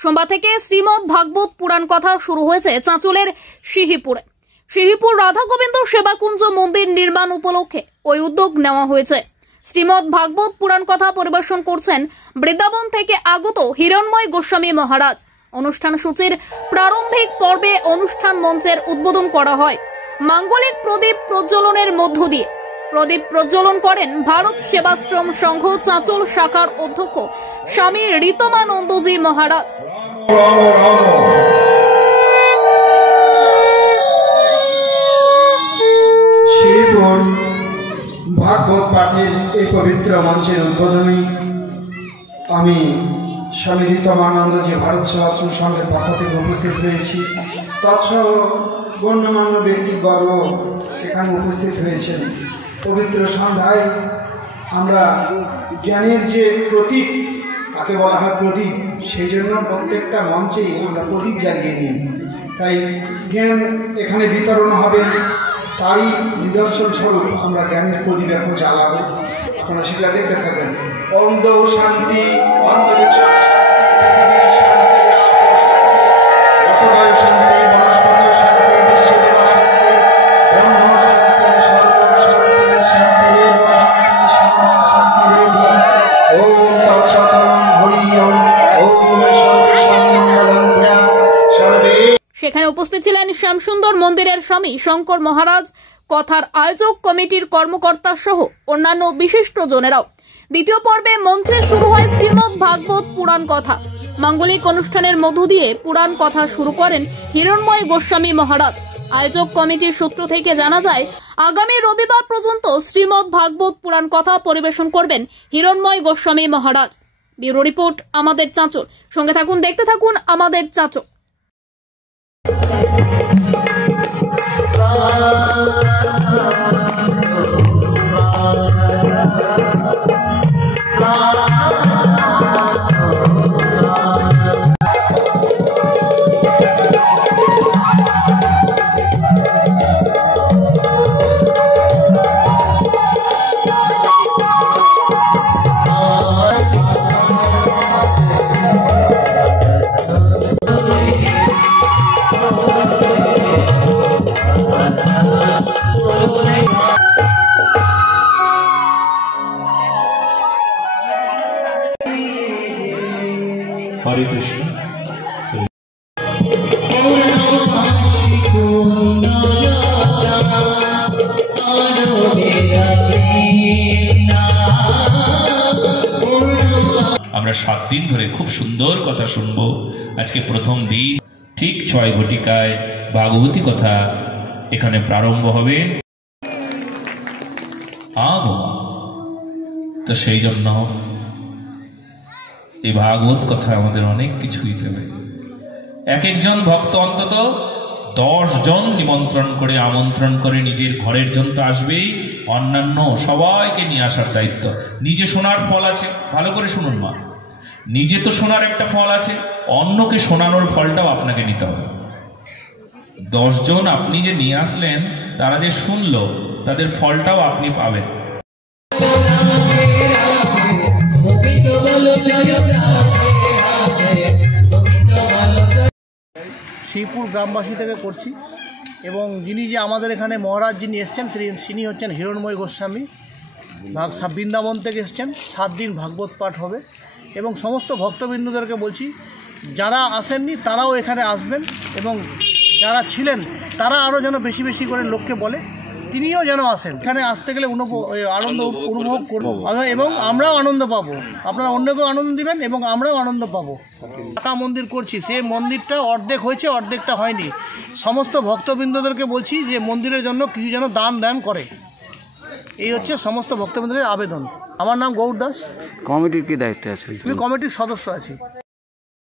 সোমবার থেকে শ্রীমদ ভাগবত পুরাণ কথা শুরু হয়েছে চাঁচলের সিহিপুরে। সিহিপুর রাধা গোবিন্দ সেবাকুঞ্জ মন্দির নির্মাণ উপলক্ষে ওই উদ্যোগ নেওয়া হয়েছে। শ্রীমদ ভাগবত পুরাণ কথা পরিবেশন করছেন বৃন্দাবন থেকে আগত হিরণময় গোস্বামী মহারাজ। অনুষ্ঠান সূচির প্রারম্ভিক পর্বে অনুষ্ঠান মঞ্চের উদ্বোধন করা হয় মাঙ্গলিক প্রদীপ প্রজ্বলনের মধ্য দিয়ে। প্রদীপ প্রজ্বলন করেন ভারত সেবাশ্রম সংঘ চাঁচল শাখার অধ্যক্ষ স্বামী ঋতমানন্দজি মহারাজ। ভাগবত পাঠের এই পবিত্র মঞ্চের উদ্বোধনে আমি স্বামী ঋতমানন্দজি ভারত সেবাশ্রম সংঘের পক্ষ থেকে উপস্থিত হয়েছি। তৎসহ গণ্যমান্য ব্যক্তিবর্গ এখানে উপস্থিত হয়েছেন। পবিত্র সন্ধ্যায় আমরা জ্ঞানের যে প্রতীক, তাকে বলা হয় প্রদীপ, সেই জন্য প্রত্যেকটা মঞ্চেই আমরা প্রদীপ জ্বালিয়ে নিই। তাই জ্ঞান এখানে বিতরণ হবে, তারই নিদর্শন স্বরূপ আমরা জ্ঞানের প্রদীপ এখন জ্বালাবো। আপনারা সেটা দেখতে থাকবেন। ওম দৌ শান্তি, অন্তরিক্ষ সেখানে উপস্থিত ছিলেন শ্যামসুন্দর মন্দিরের স্বামী শঙ্কর মহারাজ, কথার আয়োজক কমিটির কর্মকর্তা সহ অন্যান্য বিশিষ্ট জনেরাও। দ্বিতীয় পর্বে মঞ্চে শুরু হয় শ্রীমদ ভাগবত পুরাণ কথা। মাঙ্গলিক অনুষ্ঠানের মধ্য দিয়ে পুরাণ কথা শুরু করেন হিরণময় গোস্বামী মহারাজ। আয়োজক কমিটির সূত্র থেকে জানা যায়, আগামী রবিবার পর্যন্ত শ্রীমদ ভাগবত পুরাণ কথা পরিবেশন করবেন হিরণময় গোস্বামী মহারাজ। ব্যুরো রিপোর্ট, আমাদের চাঁচল। সঙ্গে থাকুন, দেখতে থাকুন আমাদের চাঁচল। हरे कृष्ण। আমরা 7 দিন ধরে খুব সুন্দর কথা শুনবো। আজকে প্রথম দিন ঠিক 6 ঘটিকায় ভাগবতী কথা এখানে প্রারম্ভ হবে। তো সেই জন্য এই ভাগবত কথা আমাদের অনেক কিছু দিতে হবে। এক একজন ভক্ত অন্তত 10 জন নিমন্ত্রণ করে, আমন্ত্রণ করে, নিজের ঘরের জন তো আসবেই, অন্যান্য সবাইকে নিয়ে আসার দায়িত্ব। নিজে শোনার ফল আছে, ভালো করে শুনুন মা, নিজে তো শোনার একটা ফল আছে, অন্যকে শোনানোর ফলটাও আপনাকে নিতে হবে। 10 জন আপনি যে নিয়ে আসলেন, তারা যে শুনলো, তাদের ফলটাও আপনি পাবেন। শ্রীপুর গ্রামবাসী থেকে করছি, এবং যিনি যে আমাদের এখানে মহারাজ যিনি এসছেন তিনি হচ্ছেন হিরণময় গোস্বামী, বৃন্দাবন থেকে এসছেন। 7 দিন ভাগবত পাঠ হবে, এবং সমস্ত ভক্তবৃন্দদেরকে বলছি যারা আসেননি তারাও এখানে আসবেন, এবং যারা ছিলেন তারা আরও যেন বেশি বেশি করে লোককে বলে তিনিও যেন আসেন। এখানে আসতে গেলে আনন্দ অনুভব করবো, এবং আমরাও আনন্দ পাবো। আপনারা অন্যকেও আনন্দ দিবেন এবং আমরাও আনন্দ পাবো। পাকা মন্দির করছি, সেই মন্দিরটা অর্ধেক হয়েছে, অর্ধেকটা হয়নি। সমস্ত ভক্তবৃন্দদেরকে বলছি যে মন্দিরের জন্য কিছু যেন দান করে। এই হচ্ছে সমস্ত ভক্তবৃন্দদের আবেদন। আমার নাম গৌর দাস। কমিটির কি দায়িত্বে আছে? আমি কমিটির সদস্য আছি।